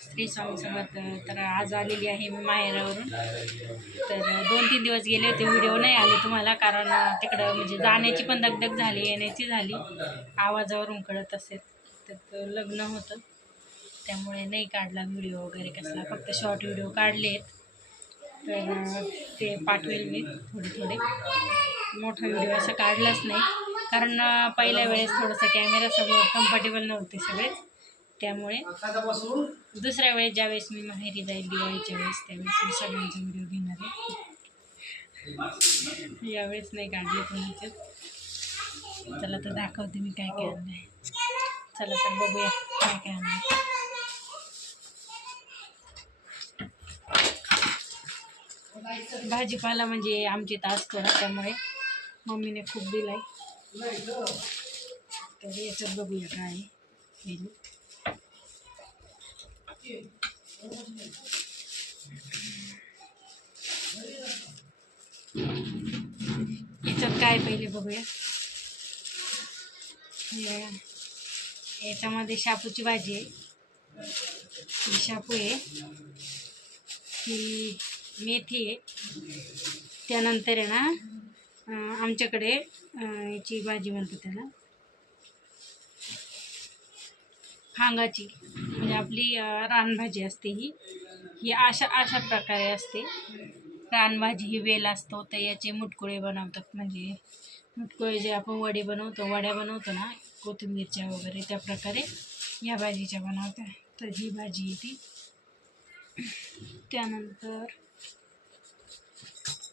स्त्री स्वामीसोबत तर आज आलेली आहे मी माहेरावरून. तर दोन तीन दिवस गेले होते व्हिडिओ नाही आले तुम्हाला कारण तिकडं म्हणजे जाण्याची पण दगदग झाली येण्याची झाली. आवाजावरून कळत असेल तर लग्न होतं. त्यामुळे नाही काढला व्हिडिओ वगैरे कसला फक्त शॉर्ट व्हिडिओ काढलेत तर ते पाठवेल मी थोडे थोडे. मोठा व्हिडिओ असा काढलाच नाही. कारण पहिल्या वेळेस थोडंसं कॅमेरा सगळं कम्फर्टेबल नव्हते सगळे त्यामुळे दुसऱ्या वेळेस ज्यावेळेस मी माहेरी जाईल दिवाळीच्या वेळेस त्यावेळेस मी सगळ्यांचे व्हिडिओ घेणार आहे. यावेळेस नाही काढले कोणाचे. चला तर दाखवते मी काय काय आणलं आहे चला तर बघूया काय काय आणलं भाजीपाला म्हणजे आमची असतो ना त्यामुळे मम्मीने खूप दिलाय. तर याच्यात बघूया काय. याच्यात काय पहिले बघूया. याच्यामध्ये शापूची भाजी आहे. ही शापू आहे. ही मेथी आहे. त्यानंतर आहे ना आमच्याकडे याची भाजी म्हणतो त्याला. हांगाची म्हणजे आपली रानभाजी असते ही. ही अशा अशा प्रकारे असते. रानभाजी ही वेल असतो तर याचे मुटकुळे बनवतात. म्हणजे मुटकुळे जे आपण वडे बनवतो वड्या बनवतो ना कोथिंबीरच्या वगैरे त्या प्रकारे या भाजीच्या बनवतात तर ही भाजी आहे ती त्यानंतर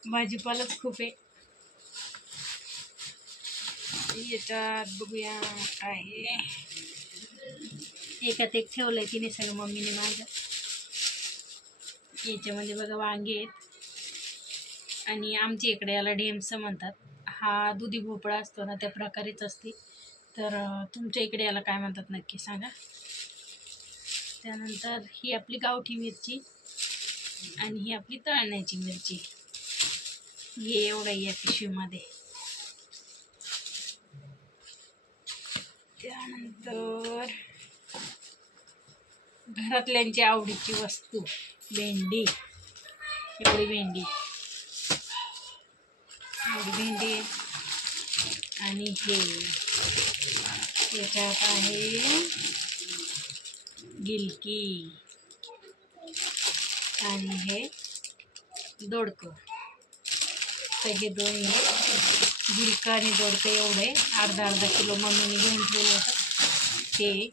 भाजीपालाच खूप आहे. याच्यात बघूया काय एकात एक ठेवलं आहे तिने सगळं मम्मीने माझ्या याच्यामध्ये बघा वांगे आहेत. आणि आमच्या इकडे याला ढेमसं म्हणतात. हा दुधी भोपळा असतो ना त्या प्रकारेच असते. तर तुमच्या इकडे याला काय म्हणतात नक्की सांगा. त्यानंतर ही आपली गावठी मिरची आणि ही आपली तळण्याची मिरची. हे एवढं आहे या पिशवीमध्ये. त्यानंतर घरातल्यांची आवडीची वस्तू भेंडी. एवढी भेंडी. एवढी भेंडी. आणि हे. याच्यात आहे गिलकी. आणि हे दोडकं. तर हे दोन गिलकं आणि दोडकं एवढे. अर्धा अर्धा किलो मम्मीने घेऊन ठेवलं होतं. ते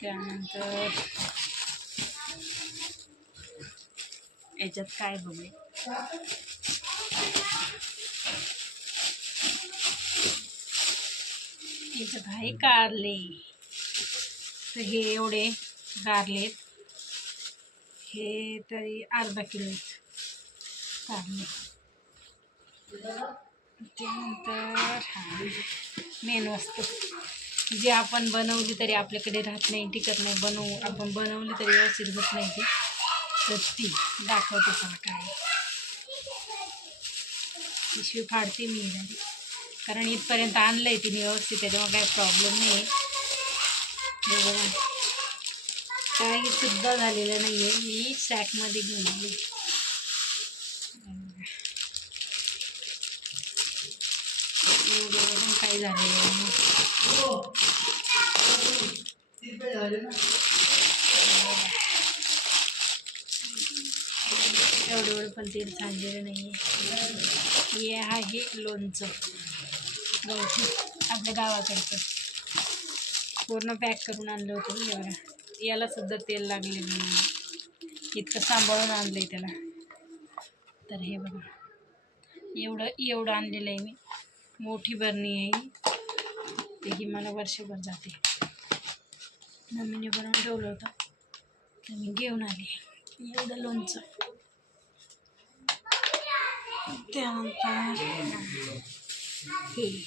त्यानंतर याच्यात काय बघू? याच्यात आहे कारले तर हे एवढे कारलेत हे तरी अर्धा किलो आहेत. कारले त्यानंतर हा मेन वस्तू. जे आपण बनवली तरी आपल्याकडे राहत नाही टिकत नाही बनवू आपण बनवली तरी व्यवस्थित होत नाही ती. तर ती दाखवते मला काय. पिशवी फाडते मी येणारी कारण इथपर्यंत आणलं आहे तिने व्यवस्थित त्याच्यामुळे काही प्रॉब्लेम नाही आहे काही सुद्धा झालेलं नाही आहे मी सॅकमध्ये घेऊन आली. काही झालेलं नाही. एवढे एवढे पण तेल सांडलेलं नाही आहे हे आहे लोणचं. गवठी आपल्या गावाकडचं. पूर्ण पॅक करून आणलं होतं मी एवढं. याला सुद्धा तेल लागले नाही. इतकं सांभाळून आणलं आहे त्याला. तर हे बघा. एवढं एवढं आणलेलं आहे मी. मोठी बरणी आहे ते ही मला वर्षभर जाते. मम्मीने बनवून ठेवलं होतं. तर मी घेऊन आले. एवढं लोणचं. त्यानंतर हे.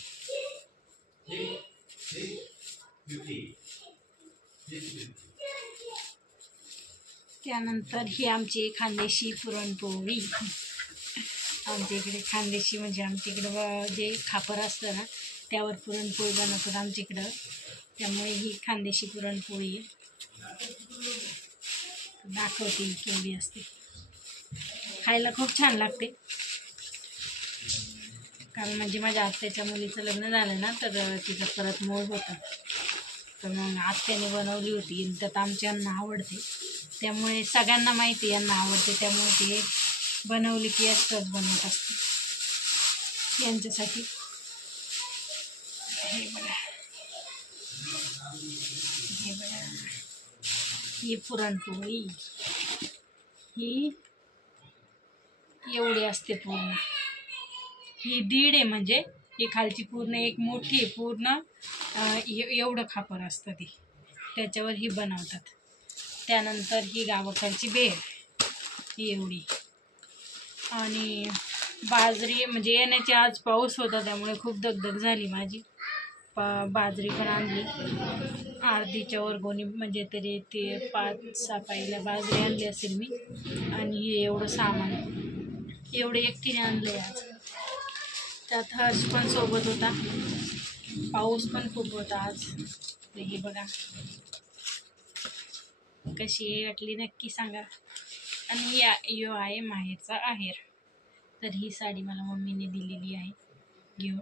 त्यानंतर ही आमची खानदेशी पुरणपोळी. आमच्या इकडे खानदेशी म्हणजे आमच्या इकडं जे खापर असतं ना त्यावर पुरणपोळी बनवतात आमच्या इकडं त्यामुळे ही खानदेशी पुरणपोळी दाखवते मी केवढी असते. खायला खूप छान लागते. कारण म्हणजे माझ्या आत्याच्या मुलीचं लग्न झालं ना तर तिचं परत मोळ होतं. तर मग आत्याने बनवली होती. आणि त्यात आमच्या यांना आवडते. त्यामुळे सगळ्यांना माहिती यांना आवडते. त्यामुळे ते बनवली की असतंच बनवत असते. यांच्यासाठी हे बघा. हे बघा. ही पुरणपोळी. ही एवढी असते पूर्ण. ही दीड आहे म्हणजे. ही खालची पूर्ण एक मोठी आहे पूर्ण. एवढं खापर असतं ती. त्याच्यावर ही बनवतात. त्यानंतर ही गावाकडची बेळ ही एवढी. आणि बाजरी म्हणजे येण्याची आज पाऊस होता त्यामुळे खूप दगदग झाली माझी. पा बाजरी पण आणली. अर्धीच्या वर म्हणजे तरी ते पाच सहा पाईला बाजरी आणली असेल मी. आणि हे एवढं सामान. एवढं एकटीने आणलं आहे आज. त्यात हर्ष पण सोबत होता. पाऊस पण खूप होता आज. हे बघा. कशी आहे वाटली नक्की सांगा. आणि या यो आहे माहेरचा आहेर. तर ही साडी मला मम्मीने दिलेली आहे. घेऊन.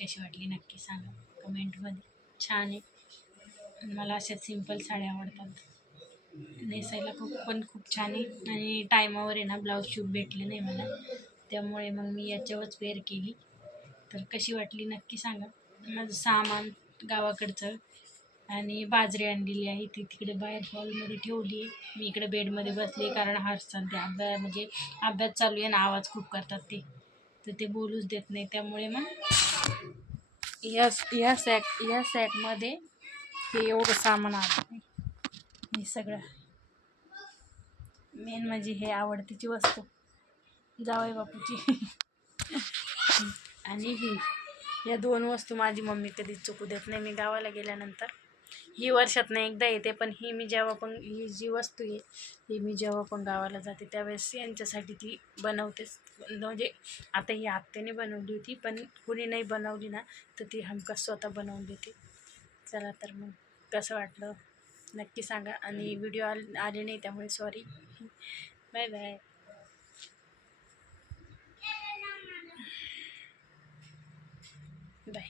कशी वाटली नक्की सांगा. कमेंटमध्ये. छान आहे. मला अशा सिंपल साड्या आवडतात. नेसायला खूप पण खूप छान आहे. आणि टायमावर आहे ना ब्लाऊज शूट भेटले नाही मला. त्यामुळे मग मी याच्यावरच वेअर केली. तर कशी वाटली नक्की सांगा. माझं सामान गावाकडचं आणि बाजरी आणलेली आहे. ती तिकडे बाहेर हॉलमध्ये ठेवली. आहे मी इकडे बेडमध्ये बसली कारण हर्षण ते अभ्यास म्हणजे अभ्यास चालू आहे ना आवाज खूप करतात ते. तर ते बोलूच देत नाही. त्यामुळे मग या या सॅक या सॅकमध्ये हे एवढं सामान आलं हे सगळं. मेन म्हणजे हे आवडतीची वस्तू. जावई बापूची. आणि ही. या दोन वस्तू माझी मम्मी कधीच चुकू देत नाही. मी गावाला गेल्यानंतर ही वर्षातनं एकदा येते पण ही मी जेव्हा पण ही जी वस्तू आहे ही मी जेव्हा पण गावाला जाते त्यावेळेस यांच्यासाठी ती बनवतेच. म्हणजे आता ही आत्याने बनवली होती पण कुणी नाही बनवली ना तर ती हमखास स्वतः बनवून देते. चला तर मग कसं वाटलं? नक्की सांगा. आणि व्हिडिओ आले आले नाही त्यामुळे सॉरी बाय बाय बाय